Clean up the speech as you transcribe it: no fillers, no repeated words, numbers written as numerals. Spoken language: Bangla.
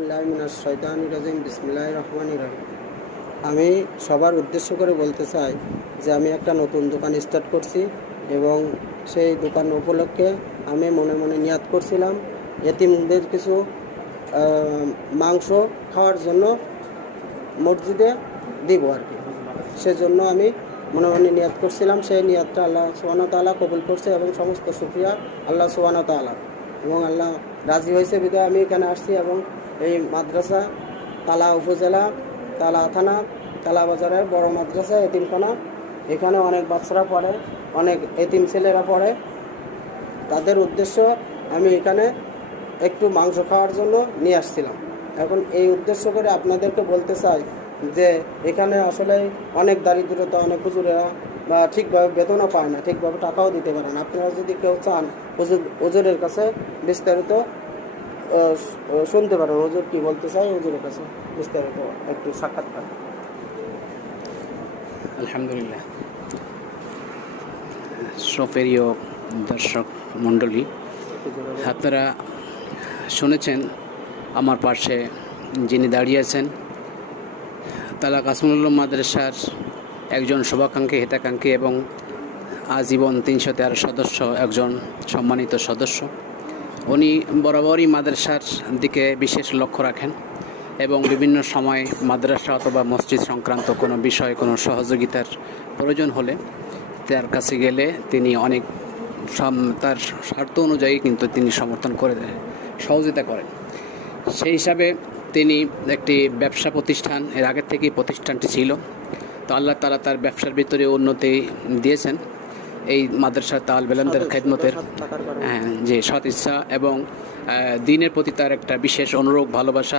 আউযুবিল্লাহি মিনাশ শাইতানির রাজিম বিসমিল্লাহির রহমানির রহিম। আমি সবার উদ্দেশ্য করে বলতে চাই যে আমি একটা নতুন দোকান স্টার্ট করছি এবং সেই দোকান উপলক্ষে আমি মনে মনে নিয়াত করছিলাম এতিমদের কিছু মাংস খাওয়ার জন্য মসজিদে দিব আর কি। সেজন্য আমি মনে মনে নিয়াত করছিলাম। সেই নিয়াতটা আল্লাহ সুবহানাহু ওয়া তাআলা কবুল করছে এবং সমস্ত শুকরিয়া আল্লাহ সুবহানাহু ওয়া তাআলা, এবং আল্লাহ রাজি হয়েছে বিধায় আমি এখানে আসছি। এবং এই মাদ্রাসা তালা উপজেলা, তালা থানা, তালা বাজারের বড় মাদ্রাসা এতিমখানা, এখানে অনেক বাচ্চারা পড়ে, অনেক এতিম ছেলেরা পড়ে। তাদের উদ্দেশ্য আমি এখানে একটু মাংস খাওয়ার জন্য নিয়ে আসছিলাম। এখন এই উদ্দেশ্য করে আপনাদেরকে বলতে চাই যে এখানে আসলে অনেক দারিদ্রতা, অনেক হুজুরেরা বা ঠিকভাবে বেতনও পায় না, ঠিকভাবে টাকাও দিতে পারে না। আপনারা যদি কেউ চান হুজুরের কাছে বিস্তারিত শুনতে পারেন, হুজুর কী বলতে চাই, হুজুরের কাছে বিস্তারিত একটু সাক্ষাৎকার। আলহামদুলিল্লাহ। সুপ্রিয় দর্শক মণ্ডলী, আপনারা শুনেছেন আমার পাশে যিনি দাঁড়িয়েছেন তালা কাসমুল মাদ্রাসার একজন শুভাকাঙ্ক্ষী, হিতাকাঙ্ক্ষী এবং আজীবন 313 সদস্য একজন সম্মানিত সদস্য। উনি বরাবরই মাদ্রাসার দিকে বিশেষ লক্ষ্য রাখেন এবং বিভিন্ন সময় মাদ্রাসা অথবা মসজিদ সংক্রান্ত কোনো বিষয়, কোনো সহযোগিতার প্রয়োজন হলে তার কাছে গেলে তিনি অনেক তার স্বার্থ অনুযায়ী কিন্তু তিনি সমর্থন করে দেন, সহযোগিতা করেন। সেই হিসাবে তিনি একটি ব্যবসা প্রতিষ্ঠান, এর আগের থেকেই প্রতিষ্ঠানটি ছিল, তো আল্লাহ তাআলা তার ব্যবসার ভিতরে উন্নতি দিয়েছেন। এই মাদ্রাসার তালিবে ইলমদের খেদমতের যে সৎ ইচ্ছা এবং দ্বীনের প্রতি তার একটা বিশেষ অনুরাগ, ভালোবাসা